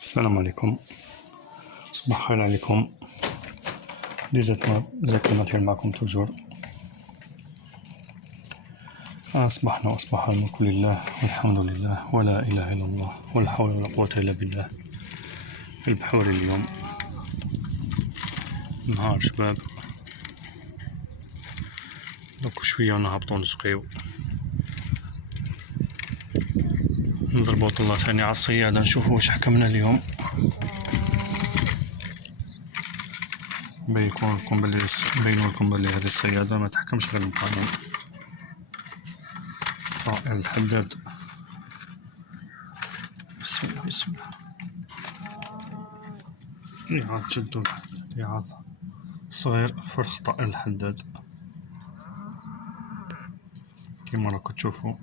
السلام عليكم. صباح الخير عليكم. ازيكم نطير معكم توجور. أصبحنا وأصبح الملك لله والحمد لله ولا إله إلا الله ولا حول ولا قوة إلا بالله. البحور اليوم نهار شباب، دوك شوية ونهبطو نسقيو نضربو طلة ثاني على الصيادة نشوفو واش حكمنا اليوم. بينولكم بلي هذه الصيادة ما تحكمش غير بالقانون. طائر الحداد، بسم الله بسم الله. يا تشدو يا صغير فرخ طائر الحداد كيما راكو تشوفو.